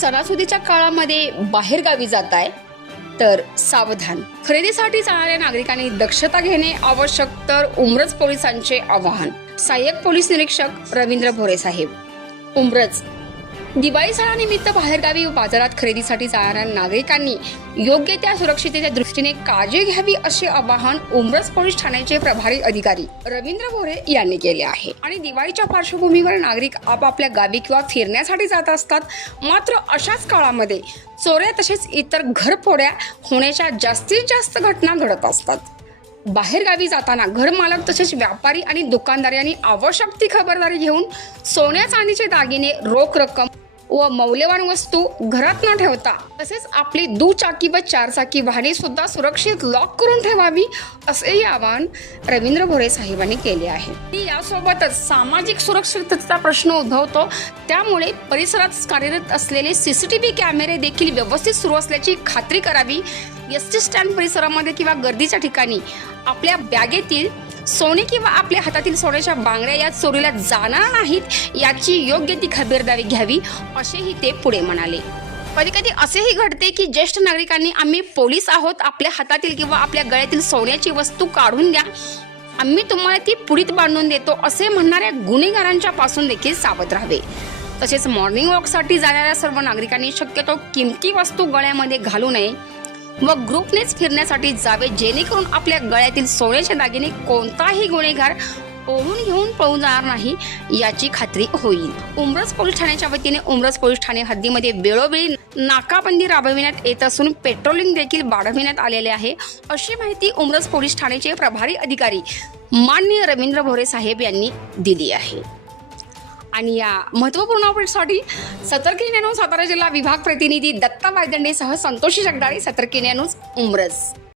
सणासुदीच्या काळामध्ये बाहेरगावी जात आहे तर सावधान. खरेदीसाठी जाणाऱ्या नागरिकांनी दक्षता घेणे आवश्यक तर उमरज पोलिसांचे आवाहन. सहाय्यक पोलीस निरीक्षक रवींद्र भोरे साहेब. उमरज दिवाळी सणानिमित्त बाहेरगावी बाजारात खरेदीसाठी जाणाऱ्या नागरिकांनी योग्य त्या सुरक्षिततेच्या दृष्टीने काळजी घ्यावी असे आवाहन उमरस पोलीस ठाण्याचे प्रभारी अधिकारी रवींद्र भोरे यांनी केले आहे. आणि दिवाळीच्या पार्श्वभूमीवर नागरिक आपापल्या गावी किंवा फिरण्यासाठी जात असतात. मात्र अशाच काळामध्ये चोऱ्या तसेच इतर घरफोड्या होण्याच्या जास्तीत जास्त घटना घडत असतात. बाहेरगावी जाताना घरमालक तसेच व्यापारी आणि दुकानदार यांनी आवश्यक ती खबरदारी घेऊन सोन्या चांदीचे दागिने रोख रक्कम व मौल्यवान वस्तू घरात न ठेवता तसेच आपली दुचाकी व चारचाकी वाहने सुद्धा सुरक्षित लॉक करून ठेवावी असेही आवाहन रवींद्र भोरे साहेबांनी केले आहे. यासोबतच सामाजिक सुरक्षिततेचा प्रश्न उद्भवतो. त्यामुळे परिसरात कार्यरत असलेले सीसीटीव्ही कॅमेरे देखील व्यवस्थित सुरू असल्याची खात्री करावी. एस टी स्टँड परिसरामध्ये किंवा गर्दीच्या ठिकाणी आपल्या बॅगेतील सोने किंवा आपल्या हातातील सोन्याच्या बांगड्या या चोरीला जाणार नाहीत याची योग्य ती खबरदारी घ्यावी असेही ते पुढे म्हणाले. कधी कधी असेही घडते की ज्येष्ठ नागरिकांनी आम्ही पोलीस आहोत आपल्या हातातील किंवा आपल्या गळ्यातील सोन्याची वस्तू काढून द्या आम्ही तुम्हाला ती पुढीत बांधून देतो असे म्हणणाऱ्या गुन्हेगारांच्या पासून देखील सावध राहावे. तसेच मॉर्निंग वॉकसाठी जाणाऱ्या सर्व नागरिकांनी शक्यतो किमती वस्तू गळ्यामध्ये घालू नये. व ग्रुपनेच फिरण्यासाठी जावे जेणेकरून आपल्या गळ्यातील सोन्याचे दागिने कोणताही गुन्हेगार ओढून घेऊन पळून जाणार नाही याची खात्री होईल. उमरस पोलीस ठाण्याच्या वतीने उमरस पोलीस ठाणे हद्दीमध्ये वेळोवेळी नाकाबंदी राबविण्यात येत असून पेट्रोलिंग देखील वाढविण्यात आलेले आहे. अशी माहिती उमरस पोलीस ठाण्याचे प्रभारी अधिकारी माननीय रवींद्र भोरे साहेब यांनी दिली आहे. आणि या महत्त्वपूर्ण अपडेटसाठी सतर्की न्यूज सातारा जिल्हा विभाग प्रतिनिधी दत्ता वायदंडेसह संतोषी जगदाळे सतर्की न्यूज